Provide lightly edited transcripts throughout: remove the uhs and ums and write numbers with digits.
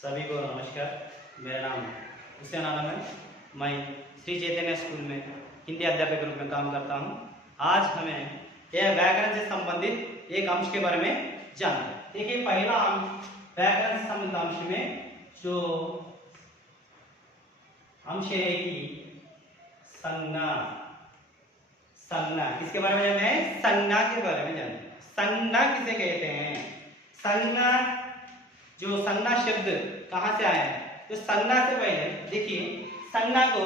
सभी को नमस्कार। मेरा नाम हुसैन आलम है। मैं श्री चैतन्य स्कूल में हिंदी अध्यापक के रूप में काम करता हूं। आज हमें यह व्याकरण से संबंधित एक अंश के बारे में जानना है। देखिए, पहला अंश व्याकरण से संबंधित अंश में जो अंश है कि संज्ञा। संज्ञा किसके बारे में जानना है? संज्ञा के बारे में जानना है। संज्ञा किसे कहते हैं? संज्ञा, जो संज्ञा शब्द कहाँ से आया है? तो संज्ञा से पहले देखिए, संज्ञा को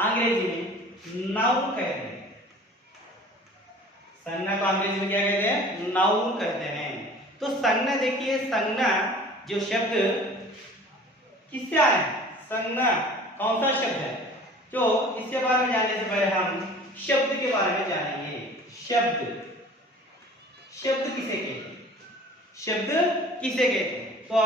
अंग्रेजी में नाउन कहते हैं। संज्ञा को अंग्रेजी में क्या कहते हैं? नाउन कहते हैं। तो संज्ञा, देखिए संज्ञा जो शब्द किससे आया है? संज्ञा कौन सा शब्द है? तो इसके बारे में जानने से पहले हम शब्द के बारे में जानेंगे। शब्द, शब्द किसे कहते हैं? शब्द किसे कहते हैं? तो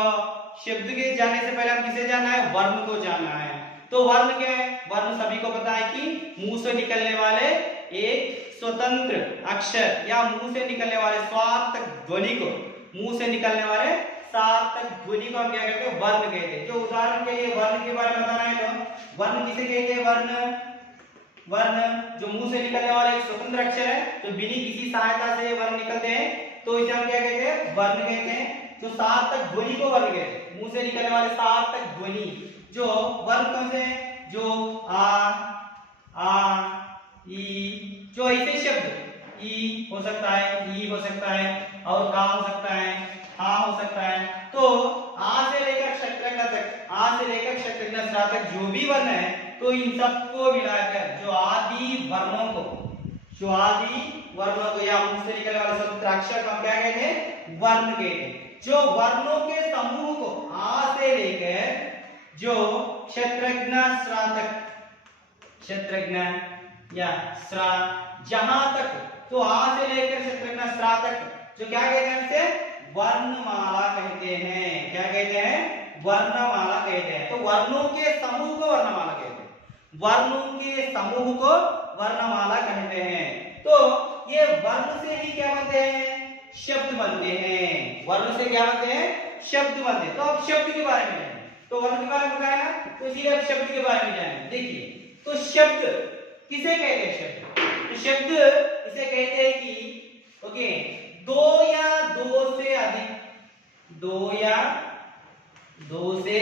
शब्द के जानने से पहले हम किसे जानना है? वर्ण को जानना है। तो वर्ण क्या है? वर्ण सभी को पता है कि मुंह से निकलने वाले एक स्वतंत्र अक्षर या मुंह से निकलने वाले सार्थक ध्वनि को, मुंह से निकलने वाले सार्थक ध्वनि को हम क्या कहते हैं? वर्ण कहते हैं। जो उदाहरण के लिए वर्ण के बारे में बताना है तो वर्ण किसे कहते हैं? वर्ण जो मुंह से निकलने वाला एक स्वतंत्र अक्षर है, तो बिना किसी सहायता से वर्ण निकलते हैं, तो इसे हम क्या कहते हैं? वर्ण कहते हैं। जो सार्थक ध्वनि को वर्ण कहते हैं, मुंह से निकलने वाले सार्थक ध्वनि। जो वर्ण कौन से हैं? जो आ, ई, जो ऐसे शब्द ई हो सकता है, ई हो सकता है, और का हो सकता है, हा हो सकता है। तो आ से लेकर षट्रज्ञ तक, आ से लेकर षट्रज्ञ तक जो भी वर्ण है, तो इन सबको मिलाकर जो आदि वर्णों को या मुंह से निकलने वाले स्वतंत्र अक्षर को हम क्या कहते हैं? वर्ण कहते हैं। जो वर्णों के समूह को आ से लेकर जो षट्रज्ञ या स्रा जहां तक, तो आ से लेकर षट्रज्ञ स्रा तक जो क्या कहते हैं? इसे वर्णमाला कहते हैं। क्या कहते हैं? वर्णमाला कहते हैं। तो वर्णों के समूह को वर्णमाला कहते हैं। वर्णों के समूह को वर्णमाला कहते हैं। तो ये वर्ण से ही क्या बनते हैं? शब्द बनते हैं। वर्ण से क्या बनते हैं? शब्द बनते हैं। तो अब शब्द के बारे में जानें। तो वर्ण के बारे में बताया ना, तो इसीलिए अब शब्द के बारे में जानें। देखिए, तो शब्द किसे कहते हैं? शब्द, तो शब्द इसे कहते हैं कि ओके, दो या दो से अधिक, दो या दो से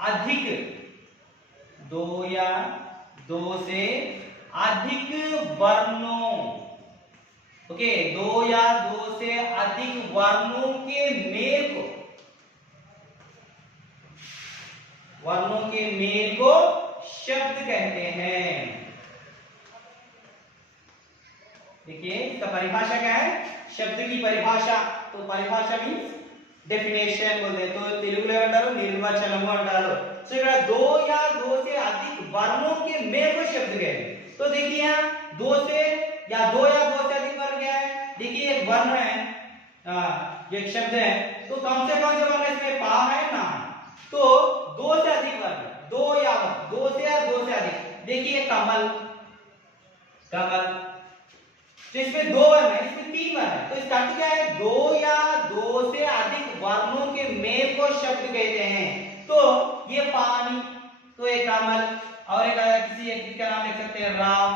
अधिक, दो या दो से अधिक वर्णों, ओके, दो या दो से अधिक वर्णों के मेल को, वर्णों के मेल को शब्द कहते हैं। देखिए, इसका परिभाषा क्या है? शब्द की परिभाषा, तो परिभाषा मीन्स डेफिनेशन बोलते हैं। तो तेलुगुलो अंटारो निर्वचनम अंटारो। तो ఇక్కడ दो या दो से अधिक वर्णों के मेल को शब्द कहते हैं। तो देखिए, यहाँ दो से या दो से अधिक वर्ण क्या है? देखिए, एक वर्ण है, ये एक शब्द है, तो कौन से वर्ण है इसमें? पा है, ना है। तो दो से अधिक वर्ण, दो या दो से अधिक। देखिए, कमल, तो इसमें दो वर्ण है, इसमें तीन वर्ण है, तो इसका अर्थ क्या है? दो या दो से अधिक वर्णों के मेल को शब्द कहते हैं। तो ये पानी, तो एक कमल, और एक किसी एक का नाम लिख सकते हैं राम,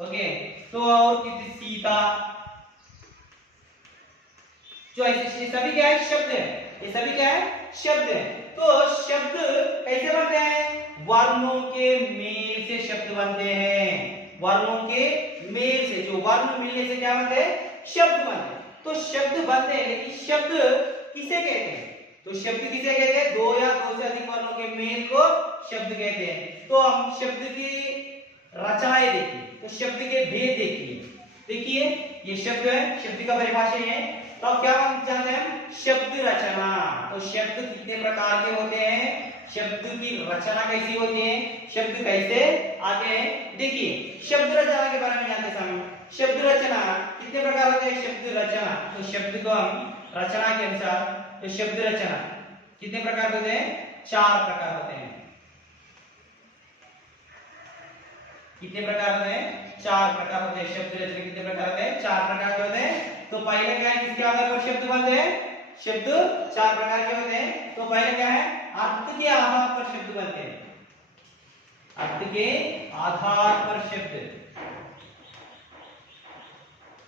ओके, तो और किसी सीता, जो ऐसे सभी क्या है? शब्द है। ये सभी क्या है? शब्द है। तो शब्द कैसे बनते हैं? वर्णों के मेल से शब्द बनते हैं। वर्णों के मेल से, जो वर्ण मिलने से क्या बनते हैं? शब्द बनते हैं। तो शब्द बनते हैं, लेकिन शब्द किसे कहते हैं? तो शब्द किसे कहते हैं? दो या दो से अधिक वर्णों के मेल को शब्द कहते हैं। तो हम शब्द की रचनाएं देखिए, तो शब्द के भेद देखिए। देखिए, ये शब्द है, शब्द का परिभाषा है। तो अब क्या जानते हैं हम? शब्द रचना। तो शब्द कितने प्रकार के होते हैं? शब्द की रचना कैसी होती है? शब्द कैसे आते हैं? देखिए, शब्द रचना के बारे में जानते समय शब्द रचना कितने प्रकार होते हैं? शब्द रचना, तो शब्द को हम रचना के अनुसार, तो शब्द रचना कितने प्रकार होते हैं? चार प्रकार होते हैं। कितने प्रकार होते हैं? चार प्रकार होते हैं। शब्द रचना कितने प्रकार होते हैं? चार प्रकार के होते हैं। तो पहले क्या है? किसके आधार पर शब्द बनते हैं? शब्द चार प्रकार के होते हैं। तो पहले क्या है, अर्थ के आधार पर शब्द बनते हैं, अर्थ के आधार पर शब्द,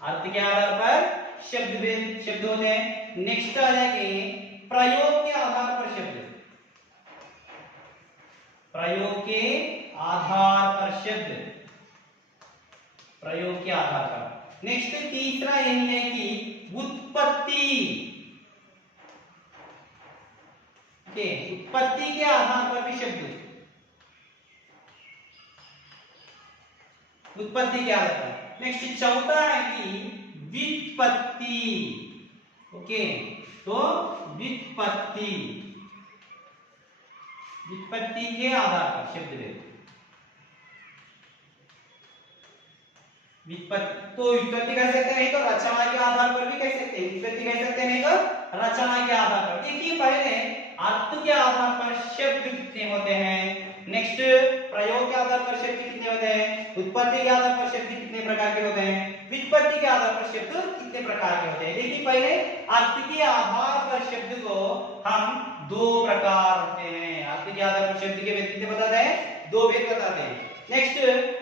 अर्थ के आधार पर शब्द होते हैं। नेक्स्ट आ जाएंगे प्रयोग के आधार पर शब्द, प्रयोग के आधार पर शब्द, प्रयोग के आधार पर। नेक्स्ट तीसरा यही है कि उत्पत्ति, उत्पत्ति के आधार पर भी शब्द, उत्पत्ति के आधार पर। नेक्स्ट चौथा है कि व्युत्पत्ति, ओके, तो व्युत्पत्ति, व्युत्पत्ति के आधार पर शब्द है, व्युत्पत्ति। तो व्युत्पत्ति कह सकते हैं, तो रचना के आधार पर भी कह सकते हैं, व्युत्पत्ति कह सकते हैं, तो रचना के आधार पर। देखिए पहले अर्थ के आधार पर शब्द कितने होते हैं, नेक्स्ट प्रयोग के आधार पर शब्द कितने होते हैं, उत्पत्ति के आधार पर शब्द कितने प्रकार के होते हैं, व्युत्पत्ति के आधार पर शब्द कितने प्रकार के होते हैं। देखिए पहले अर्थ के आधार पर शब्द को हम दो प्रकार होते हैं, अर्थ के आधार पर शब्द के भेद कितने बताते हैं, दो भेद बताते हैं। नेक्स्ट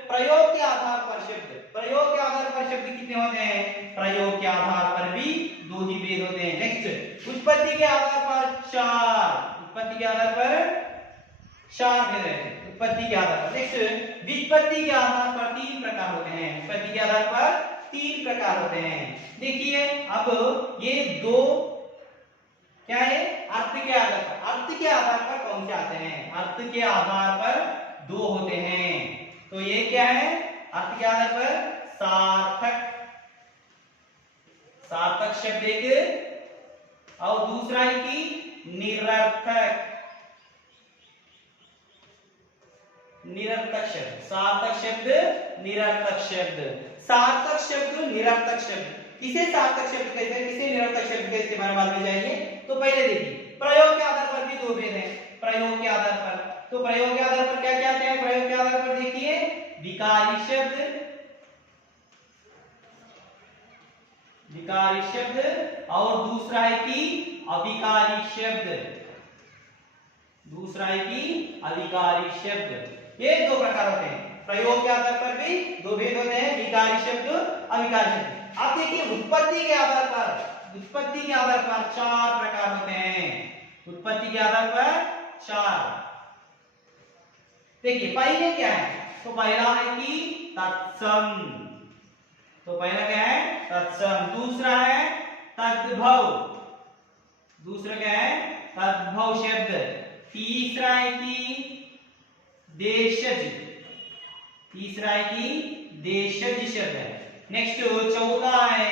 प्रयोग के आधार पर शब्द, प्रयोग के आधार पर शब्द कितने होते हैं, प्रयोग के आधार पर भी दो ही भेद होते हैं। नेक्स्ट उत्पत्ति के आधार पर चार, उत्पत्ति के आधार पर चार भेद हैं, उत्पत्ति के आधार पर। नेक्स्ट व्युत्पत्ति के आधार पर तीन प्रकार होते हैं, उत्पत्ति के आधार पर तीन प्रकार होते हैं। देखिए अब ये दो क्या है, अर्थ के आधार पर, अर्थ के आधार पर कौन से आते हैं, अर्थ के आधार पर दो होते हैं। तो ये क्या है, अर्थ के आधार पर सार्थक, सार्थक शब्द एक, और दूसरा है कि निरर्थक, निरर्थक शब्द, सार्थक शब्द, निरर्थक शब्द, सार्थक शब्द, निरर्थक शब्द। किसे सार्थक शब्द कहते हैं, किसे निरर्थक शब्द कहते हैं, बाद में जाएंगे। तो पहले देखिए प्रयोग के आधार पर भी दो भेद हैं, प्रयोग के आधार पर। तो प्रयोग के आधार पर क्या क्या आते हैं, प्रयोग के आधार पर देखिए विकारी शब्द, विकारी शब्द, और दूसरा है कि अविकारी शब्द, दूसरा है कि अविकारी शब्द। ये दो प्रकार होते हैं, प्रयोग के आधार पर भी दो भेद होते हैं, विकारी शब्द, अविकारी शब्द। अब देखिए उत्पत्ति के आधार पर, उत्पत्ति के आधार पर चार प्रकार होते हैं, उत्पत्ति के आधार पर चार। देखिए पहले क्या है, तो पहला है कि तत्सम, तो पहला क्या है, तत्सम। दूसरा है तद्भव, दूसरा क्या है, तद्भव शब्द। तीसरा है कि देशज, तीसरा है कि देशज शब्द है। नेक्स्ट चौथा है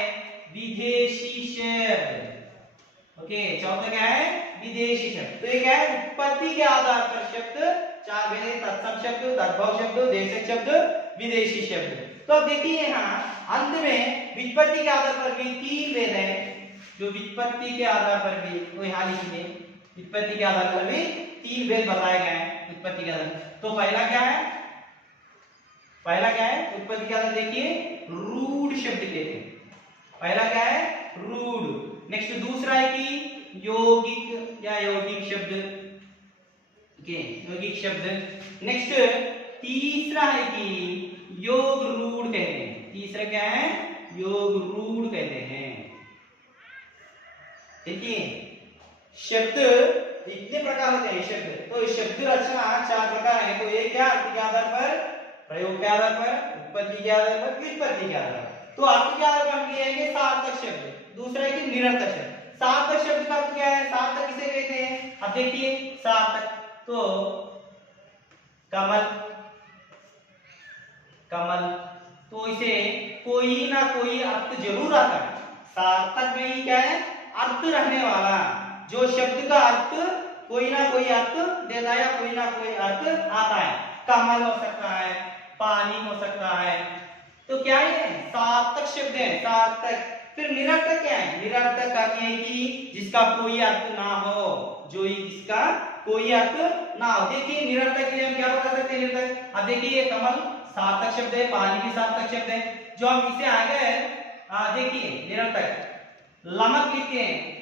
विदेशी शब्द, ओके, चौथा क्या है, विदेशी शब्द। तो ये क्या है, उत्पत्ति के आधार पर शब्द चार भेद हैं, तत्सम शब्द, तद्भव शब्द, देशज शब्द, विदेशी शब्द। तो अब देखिए यहाँ अंत में व्युत्पत्ति के आधार पर भी तीन भेद हैं, जो व्युत्पत्ति के आधार पर भी, तो यहाँ लिखिए व्युत्पत्ति के आधार पर भी तीन भेद बताए गए हैं, व्युत्पत्ति के आधार। तो पहला क्या है, पहला क्या है, उत्पत्ति के आधार देखिए रूढ़ शब्द कहते हैं, पहला क्या है, रूढ़। नेक्स्ट दूसरा है कि यौगिक या यौगिक शब्द, ओके, यौगिक शब्द। नेक्स्ट तीसरा है कि योग रूढ़ कहते हैं, तीसरा क्या है, योग रूढ़ कहते हैं। देखिए शब्द इतने प्रकार होते हैं शब्द, तो शब्द रचना चार प्रकार है। तो ये क्या, अर्थ के आधार पर, प्रयोग के आधार पर, उत्पत्ति के आधार पर, व्युत्पत्ति के आधार पर। तो अर्थ के आधार पर हम लिखेंगे सार्थक शब्द, दूसरा है कि निरर्थक शब्द। सार्थक शब्द का अर्थ क्या है, सार्थक किसे कहते हैं, अब देखिए सार्थक, तो कमल, कमल, तो इसे कोई ना कोई अर्थ जरूर आता है, सार्थक में ही क्या है, अर्थ रहने वाला, जो शब्द का अर्थ कोई ना कोई अर्थ देता है, या कोई ना कोई अर्थ आता है। कमल हो सकता है, पानी हो सकता है, तो क्या है, सार्थक शब्द है, सार्थक। फिर निरर्थक क्या है, निरर्थक का है कि जिसका कोई अर्थ ना हो, जो इसका कोई अर्थ ना हो। देखिए निरर्थक के लिए हम क्या बता सकते हैं, निरर्थक। अब देखिए ये कमल सार्थक शब्द है, पानी भी सार्थक शब्द है, जो हम इसे आगे देखिए निरर्थक। लमक लिखते हैं,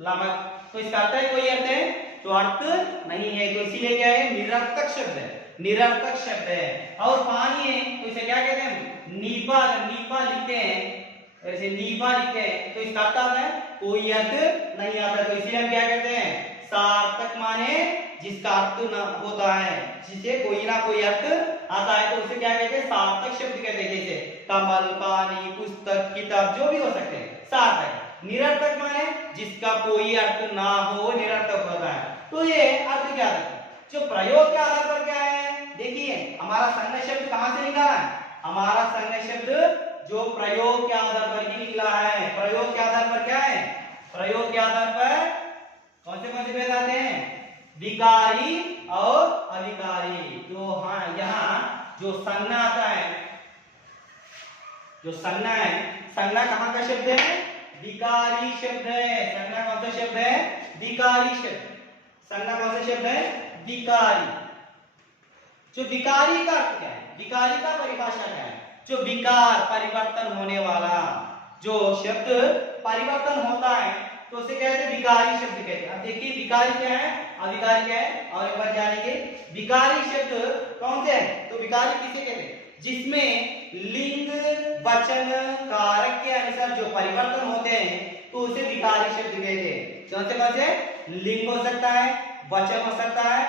लाभक। तो इसका अर्थ है कोई अर्थ है तो अर्थ नहीं है, तो इसीलिए क्या है निरर्थक शब्द है, निरर्थक शब्द है। और पानी है तो इसे क्या कहते हैं नीपा, नीपा लिखते हैं ऐसे नीपा लिखते हैं तो इसका अर्थ आता है कोई अर्थ नहीं आता, तो इसीलिए हम क्या कहते हैं सार्थक माने जिसका अर्थ न होता है, जिसे कोई ना कोई अर्थ आता है तो उसे क्या कहते हैं सार्थक शब्द कहते हैं। जैसे कमल, पानी, पुस्तक, किताब जो भी हो सकते हैं सार्थक। निरर्थक माने जिसका कोई अर्थ ना हो निरर्थक होता है। तो ये अर्थ क्या है जो प्रयोग के आधार पर क्या है, देखिए हमारा संज्ञा शब्द कहां से निकला है, हमारा संज्ञा शब्द जो प्रयोग के आधार पर ही निकला है। प्रयोग के आधार पर क्या है, प्रयोग के आधार पर कौन से भेद आते हैं विकारी और अविकारी। तो हाँ यहाँ जो संज्ञा आता है, जो संज्ञा है, संज्ञा कहां का शब्द है विकारी शब्द है। संज्ञा कौन सा शब्द है विकारी शब्द, संज्ञा कौन सा शब्द है विकारी। जो विकारी का अर्थ क्या है, विकारी का परिभाषा क्या है, जो विकार परिवर्तन होने वाला, जो शब्द परिवर्तन होता है तो उसे कहते हैं विकारी शब्द कहते हैं। अब देखिए विकारी क्या है अविकारी क्या है और एक बार जानेंगे। विकारी शब्द कौन से है, तो विकारी किसे कहते हैं जिसमें लिंग वचन कारक के अनुसार जो परिवर्तन होते हैं तो उसे विकारी शब्द कहते हैं। कौन से लिंग हो सकता है, वचन हो सकता है,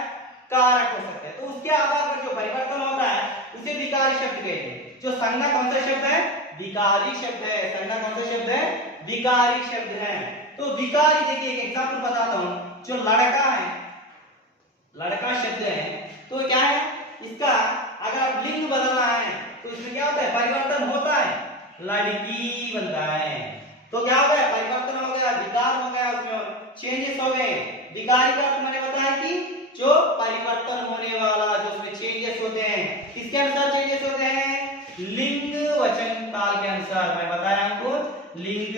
कारक हो सकता है, तो उसके आधार पर जो परिवर्तन होता है उसे विकारी शब्द कहते हैं। जो संज्ञा कौन सा शब्द है विकारी शब्द है, संज्ञा कौन सा शब्द है विकारी शब्द है। तो विकारी देखिए एक एग्जांपल बताता हूं, जो लड़का है, लड़का शब्द है तो क्या है इसका अगर आप लिंग बदलना है तो इसमें क्या होता है परिवर्तन होता है, लड़की बनता है। तो क्या हो गया परिवर्तन हो गया, विकार हो गया, उसमें चेंजेस हो गए। विकारी का अर्थ मैंने बताया कि जो परिवर्तन होने वाला, जो उसमें चेंजेस होते हैं, किसके अनुसार चेंजेस होते हैं लिंग वचन काल के अनुसार। मैं बताया आपको लिंग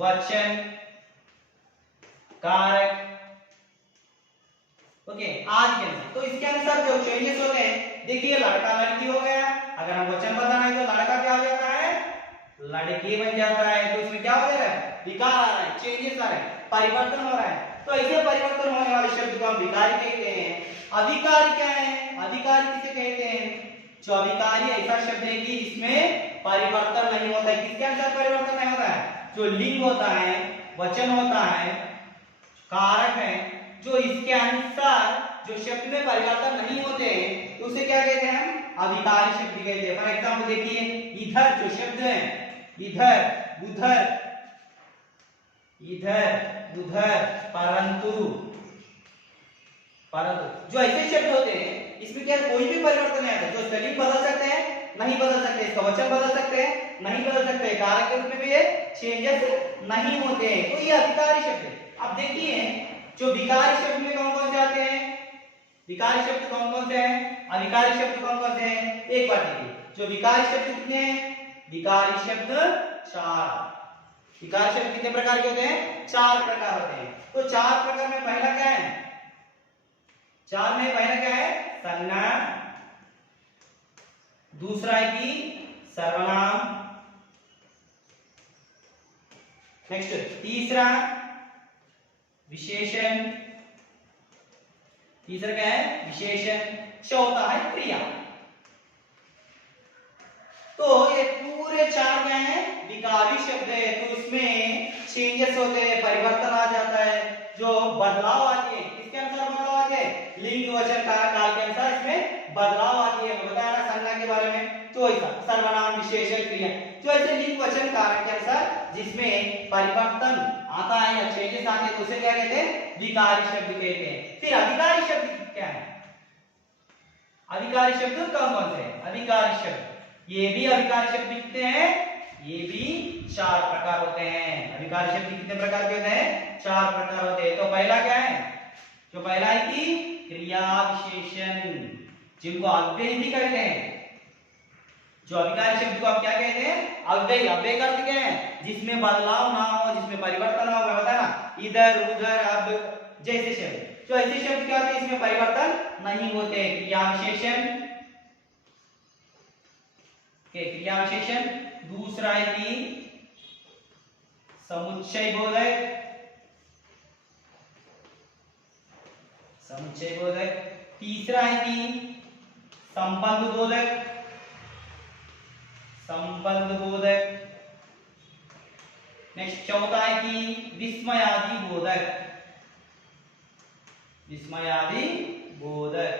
वचन कारक ओके आज के अनुसार। तो इसके अनुसार जो चेंजेस होते हैं, देखिए लड़का लड़की हो गया, अगर हम वचन बताना है तो लड़का क्या हो जाता है लड़की बन जाता है। तो इसमें क्या हो रहा है विकार आ रहा है, चेंजेस आ रहे हैं, परिवर्तन हो रहा है। तो ऐसे परिवर्तन होने वाले शब्द को हम विकारी कहते हैं। अविकारी क्या है, अविकारी किसे कहते हैं, जो अविकारी ऐसा शब्द है कि इसमें परिवर्तन नहीं होता है। किसके अनुसार परिवर्तन नहीं होता है, जो लिंग होता है, वचन होता है, कारक है, जो इसके अनुसार जो शब्द में परिवर्तन नहीं होते हैं तो उसे क्या कहते हैं हम अविकारी शब्द कहते हैं। फॉर एग्जांपल देखिए इधर जो शब्द है इधर, उधर, इधर, उधर, परंतु, परंतु जो ऐसे शब्द होते हैं इसमें क्या कोई भी परिवर्तन नहीं आता। जो स्पेलिंग बदल सकते हैं नहीं बदल सकते, इसका वचन बदल सकते हैं नहीं बदल सकते, कारक के रूप में भी ये चेंजेस नहीं होते हैं, तो ये अविकारी शब्द है। अब देखिए जो विकारी शब्द में कौन कौन से आते हैं, विकारी शब्द कौन कौन से हैं, अविकारी शब्द कौन कौन से हैं, एक बार देखिए जो विकारी शब्द कितने हैं, विकारी शब्द 4। विकारी शब्द कितने प्रकार के होते हैं 4 प्रकार होते हैं। तो 4 प्रकार में पहला क्या है, 4 में पहला क्या है संज्ञा, दूसरा है कि सर्वनाम, नेक्स्ट तीसरा विशेषण, तीसरा क्या है विशेषण, चौथा है क्रिया। तो ये पूरे 4 क्या है विकारी शब्द है। तो इसमें चेंजेस होते हैं, परिवर्तन आ जाता है, जो बदलाव आती है, किसके अनुसार बदलाव आते हैं लिंग वचन कारक काल के अनुसार इसमें बदलाव आती है। बताया ना संज्ञा के बारे में, तो ऐसा सर्वनाम विशेषण क्रिया जो ऐसे लिंग वचन कारक के अनुसार जिसमें परिवर्तन आता है या चेंजेस आते हैं तो उसे क्या कहते हैं विकारी शब्द कहते हैं। फिर अविकारी शब्द क्या है, अविकारी शब्द कौन कौन से हैं, अविकारी शब्द ये भी अविकारी शब्द कितने हैं, ये भी 4 प्रकार होते हैं। अविकारी शब्द कितने प्रकार के होते हैं 4 प्रकार होते हैं। तो पहला क्या है, जो पहला है कि क्रिया विशेषण, जिनको अव्यय भी कहते हैं। जो अविकारी शब्द को आप क्या कहते हैं अव्यय। अव्यय का अर्थ क्या है जिसमें बदलाव ना हो, जिसमें परिवर्तन ना हो। मैं बताया ना इधर, उधर, अब जैसे शब्द, तो ऐसे शब्द क्या होते हैं इसमें परिवर्तन नहीं होते। क्रिया विशेषण के क्रिया विशेषण, दूसरा है कि समुच्चय बोधक, समुच्चय बोधक। तीसरा है कि संबंध बोधक, संबंध बोधक। नेक्स्ट चौथा है कि विस्मयादि बोधक, विस्मयादि बोधक।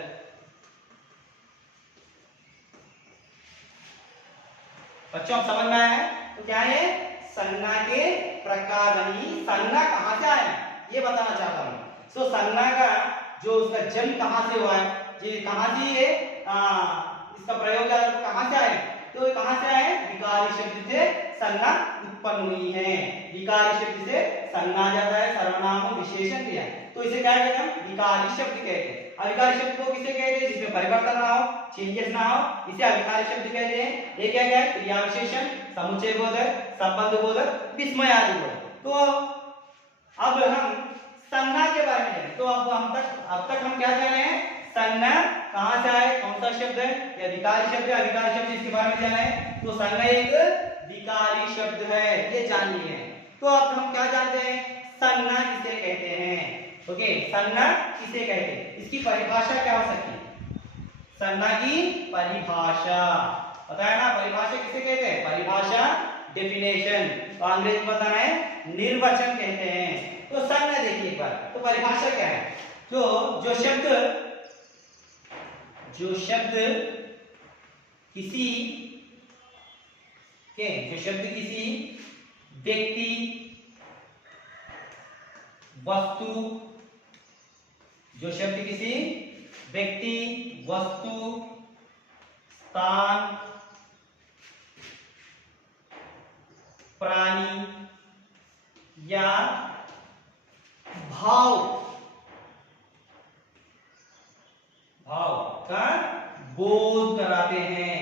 बच्चों समझ में आया है? तो क्या है संज्ञा के प्रकार, यानी संज्ञा कहां से आया ये बताना चाहता हूं। सो संज्ञा का जो उसका जन्म कहां से हुआ है, ये कहां से ये इसका प्रयोग कहां से आया, तो कहां से आया, विकारी शब्द से संज्ञा उत्पन्न हुई है। विकारी शब्द से संज्ञा जाता है सर्वनाम विशेषण क्रिया, तो इसे क्या कहते हैं, विकारी शब्द कहते हैं। अविकारी शब्द को किसे कहते हैं, जिसमें परिवर्तन ना हो, चेंजेस ना हो, इसे अविकारी शब्द कहते हैं। ये क्या है, क्रिया विशेषण, समुच्चय बोधक, संबंध बोधक, विस्मयादि बोधक। तो अब हम संज्ञा के बारे में जानें। तो अब तक हम क्या जाने हैं, संज्ञा कहां से आए, कौन सा शब्द है, या विकारी शब्द है अविकारी शब्द, इसके बारे में जाना है। तो संज्ञा एक विकारी शब्द है, ये जान लिए। तो अब हम क्या जानते हैं, संज्ञा किसे कहते हैं। ओके, संज्ञा किसे कहते हैं, इसकी परिभाषा क्या हो सकती है, संज्ञा की परिभाषा पता है ना, परिभाषा किसे कहते हैं, परिभाषा डेफिनेशन, तो अंग्रेजी में बताना है निर्वचन कहते हैं। तो संज्ञा देखिए एक बार, तो परिभाषा क्या है, जो शब्द किसी व्यक्ति, वस्तु, जो शब्द किसी व्यक्ति, वस्तु, स्थान, प्राणी या भाव का बोध कराते हैं,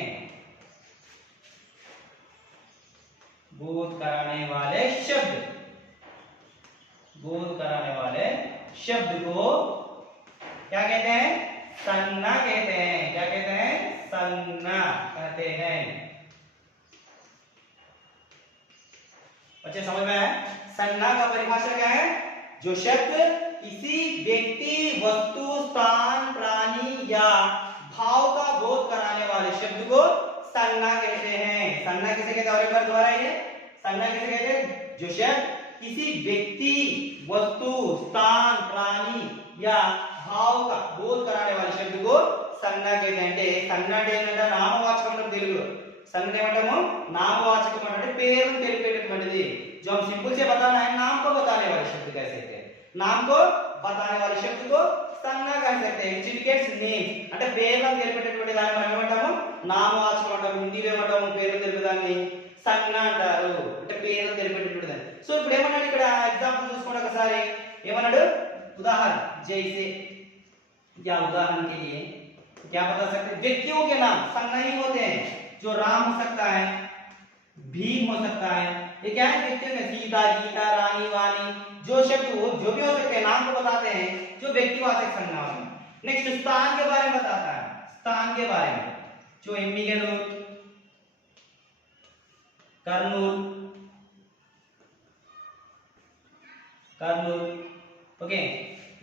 बोध कराने वाले शब्द को क्या कहते हैं, संज्ञा कहते हैं। क्या कहते हैं, संज्ञा कहते हैं। बच्चे समझ में आया, संज्ञा का परिभाषा क्या है, जो शब्द किसी व्यक्ति, वस्तु, स्थान, प्राणी या भाव का बोध कराने वाले शब्द को संज्ञा कहते हैं। संज्ञा किसे कहते हैं, और एक बार दोहराइए, संज्ञा किसे कहते हैं, जो शब्द किसी व्यक्ति, वस्तु, स्थान, प्राणी या भाव का बोध कराने वाले शब्द को संज्ञा कहते हैं। అంటే సంజ్ఞ అంటే నామవాచకం అంటే తెలుగులో संज्ञा ఏమంటాము, नामवाचकम అంటే పేరును తెలిపేటటువంటిది। जो हम सिंपल से बताना है, नाम को बताने वाले शब्द कह सकते हैं, नाम को बताने वाले शब्द को संज्ञा कह सकते हैं। इंडिकेट्स नेम అంటే పేరును తెలిపేటటువంటి దాన్ని మనం ఏమంటాము, నామవాచకం అంటాము, హిందీలో ఏమంటాము, పేరు తెలిపేదాన్ని సంజ్ఞ అంటారు, అంటే పేరును తెలిపేటటువంటి దాన్ని। సో ఇప్పుడు ఏమన్నాడు ఇక్కడ ఎగ్జాంపుల్ చూసుకోండి ఒకసారి, ఏమన్నాడు, उदाहरण जैसे, या उदाहरण के लिए क्या बता सकते हैं, व्यक्तियों के नाम संज्ञा ही होते हैं। जो राम हो सकता है, भीम हो सकता है, ये क्या है, व्यक्तियों में सीता, गीता, रानी, वाणी, जो शब्द हो, जो भी हो सकते हैं, नाम को बताते हैं, जो व्यक्तिवाचक संज्ञा होते हैं। नेक्स्ट स्थान के बारे में बताता है, स्थान के बारे में, जो एम्बिगनूर, कर्नूल, ओके,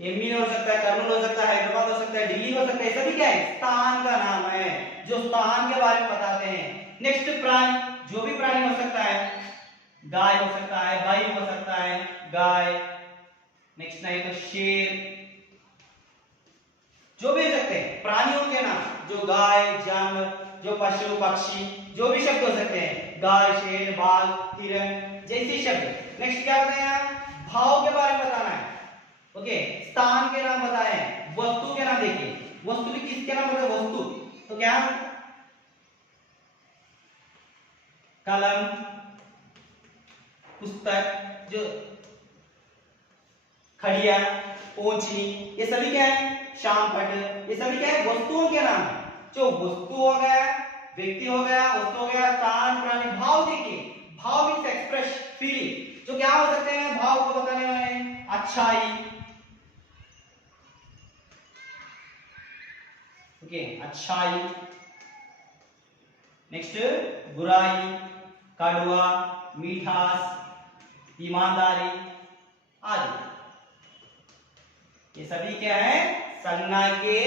एमपी हो सकता है, कर्नूल हो सकता है, हैदराबाद हो सकता है, दिल्ली हो सकता है, सभी क्या है, स्थान का नाम है, जो स्थान के बारे में बताते हैं। नेक्स्ट प्राणी, जो भी प्राणी हो सकता है, गाय हो सकता है, भाई हो सकता है, गाय, नेक्स्ट नहीं तो शेर, जो भी हो सकते हैं प्राणियों के नाम, जो गाय, जानवर, जो पशु, पक्षी, जो भी शब्द हो सकते हैं, गाय, शेर, बाघ, हिरण जैसे शब्द। नेक्स्ट क्या बताए हैं, भाव के बारे में बताना है। ओके, स्थान के नाम बताए, वस्तु के नाम देखिए, वस्तु भी किसके नाम बताए, वस्तु तो क्या, कलम, पुस्तक, जो खड़िया, पोंछी, ये सभी क्या है, शामपट, ये सभी क्या है, वस्तुओं के नाम है। जो वस्तु हो गया, व्यक्ति हो गया, वस्तु हो गया, स्थान, प्राणी, भाव देखिए, भाव मींस एक्सप्रेस फीलिंग, जो क्या हो सकते हैं, भाव को बताने वाले, अच्छाई, ओके, अच्छाई, नेक्स्ट बुराई, कड़वा, मीठास, ईमानदारी आदि, ये सभी क्या है, संज्ञा के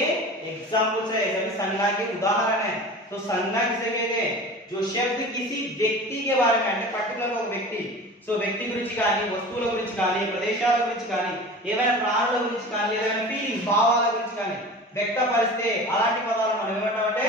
एग्जाम्पल्स है, सभी संज्ञा के उदाहरण है। तो संज्ञा किसे कहते हैं? जो शब्द किसी व्यक्ति के बारे में అంటే పర్టిక్యులర్ ఒక వ్యక్తి, సో వ్యక్తి గురించి కానీ, వస్తువుల గురించి కానీ, ప్రదేశాల గురించి కానీ, ఏమైనా ప్రాణుల గురించి కానీ, ఏమైనా ఫీలింగ్ భావాల గురించి కానీ వ్యక్తపరిస్తే అలాంటి పదాలను మనం ఏమంటామంటే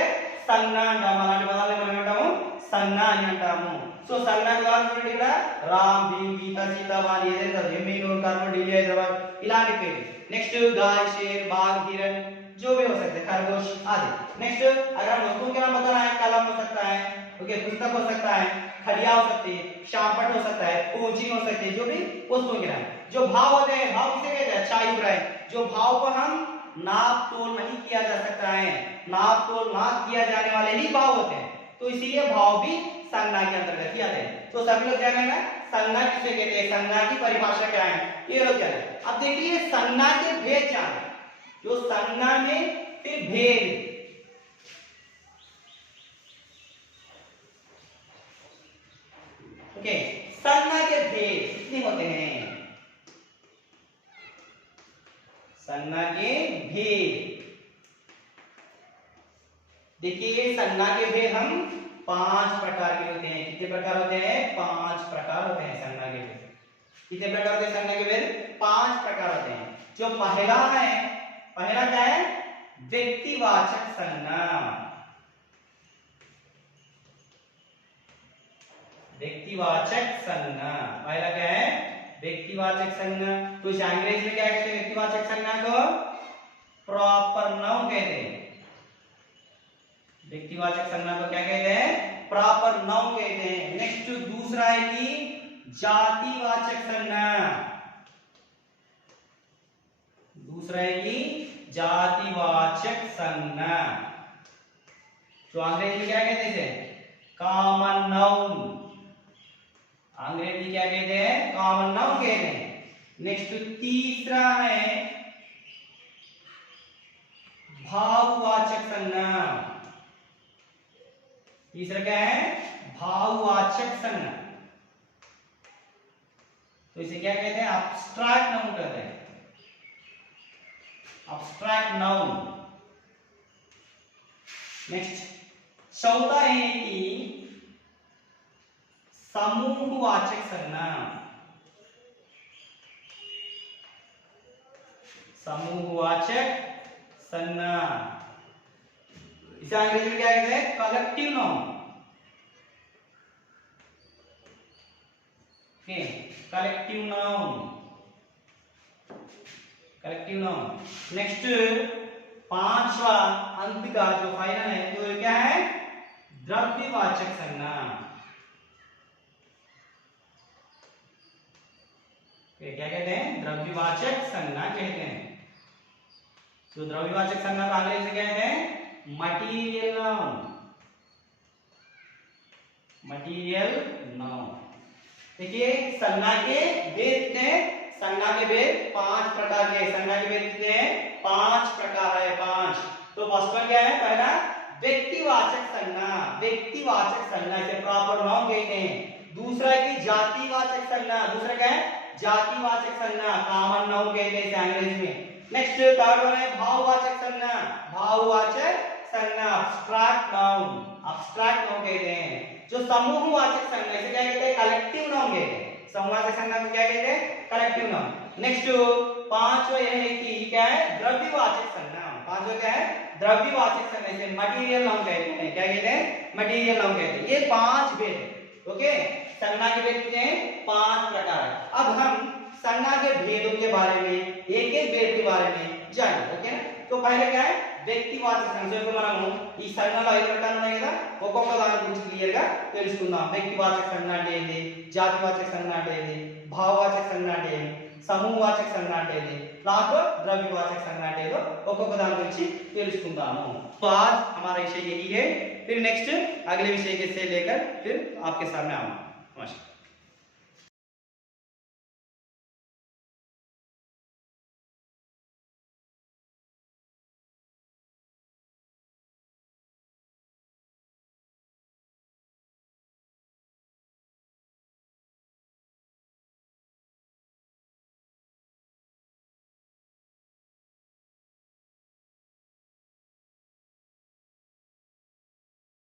సంజ్ఞ అంటాము. అలాంటి పదాలను మనం ఏమంటాము? సంజ్ఞ అని అంటాము. సో సంజ్ఞ ఉదాహరణ చూడండి, ఇక్కడ రామ్, భీమ్, గీత, సీత, వాణి, ఏదైనా జమీన్, कर्म, ఢిల్లీ, హైదరాబాద్ ఇలాంటి పేరు. నెక్స్ట్ गाय, शेर, बाघ, हिरण जो भी हो सकते हैं, खरगोश आदि. नेक्स्ट अगर हम वस्तुओं के नाम बताना है, कलम हो सकता है, ओके, पुस्तक हो सकता है, खड़िया हो सकती है, शामपट हो सकता है, पूंजी हो सकती है, जो भी वस्तुओं के नाम. जो भाव होते हैं, भाव किसे कहते हैं? अच्छा बुराई. जो भाव को हम नाप तोल नहीं किया जा सकता है, नाप तोल ना किया जाने वाले ही भाव होते हैं, तो इसीलिए भाव भी संज्ञा के अंतर्गत ही आते हैं. तो सभी लोग जानेंगे संज्ञा किसे कहते हैं, संज्ञा की परिभाषा क्या है, ये लोग जाने. अब देखिए संज्ञा के भेद जाने, जो संज्ञा में फिर भेद. ओके, संज्ञा के भेद कितने होते हैं? संज्ञा के भेद देखिए, संज्ञा के भेद हम 5 प्रकार के होते हैं. कितने प्रकार होते हैं? 5 प्रकार होते हैं संज्ञा के भेद. कितने प्रकार होते हैं संज्ञा के भेद? 5 प्रकार होते हैं. जो पहला है, पहला क्या है? व्यक्तिवाचक संज्ञा. व्यक्तिवाचक संज्ञा पहला क्या है? व्यक्तिवाचक संज्ञा. तो इसे अंग्रेजी में क्या कहते हैं? व्यक्तिवाचक संज्ञा को प्रॉपर नाउन कहते हैं. व्यक्तिवाचक संज्ञा को क्या कहते हैं? प्रॉपर नाउन कहते हैं. नेक्स्ट दूसरा है कि जातिवाचक संज्ञा. दूसरा है कि जातिवाचक संज्ञा. तो अंग्रेजी में क्या कहते हैं? Common noun. अंग्रेजी क्या कहते हैं? कॉमन नाउन कहते हैं. नेक्स्ट तीसरा है भाववाचक संज्ञा. तीसरा क्या है? भाववाचक संज्ञा. तो इसे क्या कहते हैं? एब्स्ट्रैक्ट नाउन कहते हैं. Abstract noun. नेक्स्ट चौथा है कि समूहवाचक संज्ञा. समूहवाचक संज्ञा इसे अंग्रेजी में क्या कहते हैं? Collective noun. Okay, collective noun. Collective noun. Next पांचवा अंत का जो फाइनल है, तो क्या है? द्रव्यवाचक संज्ञा. क्या कहते हैं? द्रव्यवाचक संज्ञा कहते हैं. तो द्रव्यवाचक संज्ञा को अंग्रेजी में कहते हैं मटीरियल नाउन. Material noun. देखिए संज्ञा के भेद ने, संज्ञा के भेद 5 प्रकार के. संज्ञा के भेद कितने हैं? 5 प्रकार है. 5. तो फर्स्ट वन क्या है? पहला व्यक्तिवाचक संज्ञा. व्यक्तिवाचक संज्ञा इसे प्रॉपर नाउन कहते हैं. दूसरा है कि जातिवाचक संज्ञा. दूसरा क्या है? जातिवाचक संज्ञा, कॉमन नाउन कहते हैं इसे अंग्रेजी में. नेक्स्ट थर्ड वन है भाववाचक संज्ञा. भाववाचक संज्ञा एब्स्ट्रैक्ट नाउन. एब्स्ट्रैक्ट नाउन कहते हैं. जो समूहवाचक संज्ञा इसे क्या कहते हैं? कलेक्टिव नाउन कहते हैं. समूहवाचक संज्ञा को क्या कहते हैं? Collective noun. नेक्स्ट पांचवा यह है कि क्या है? द्रव्यवाचक संज्ञा. पांचवा क्या है? द्रव्यवाचक संज्ञा इसे मटीरियल नाउन कहते हैं. क्या कहते हैं? मटीरियल नाउन कहते हैं. ये 5 भेद है. ओके, संज्ञा के भेद कितने हैं? 5 प्रकार है. अब हम संज्ञा के भेदों के बारे में, एक एक भेद के बारे में जानेंगे. ओके ना? तो पहले क्या है? వ్యక్తివాచక సంజ్ఞ. మనము ఈ సంజ్ఞలో 5 రకాలు ఉన్నాయి కదా, ఒక్కొక్క దాని గురించి క్లియర్ గా తెలుసుకుందాం. వ్యక్తివాచక సంజ్ఞ అంటే ఏంటి? జాతివాచక సంజ్ఞ అంటే ఏంటి? భావవాచక సంజ్ఞ అంటే ఏంటి? समूहवाचक संज्ञा అంటే ఏంటి? లాస్ట్ द्रव्यवाचक संज्ञा అంటే ఏదో ఒక్కొక్క దాని గురించి తెలుసుకుందాము. तो आज हमारा विषय यही है. फिर नेक्स्ट अगले विषय के से लेकर फिर आपके सामने आऊंगा. नमस्कार.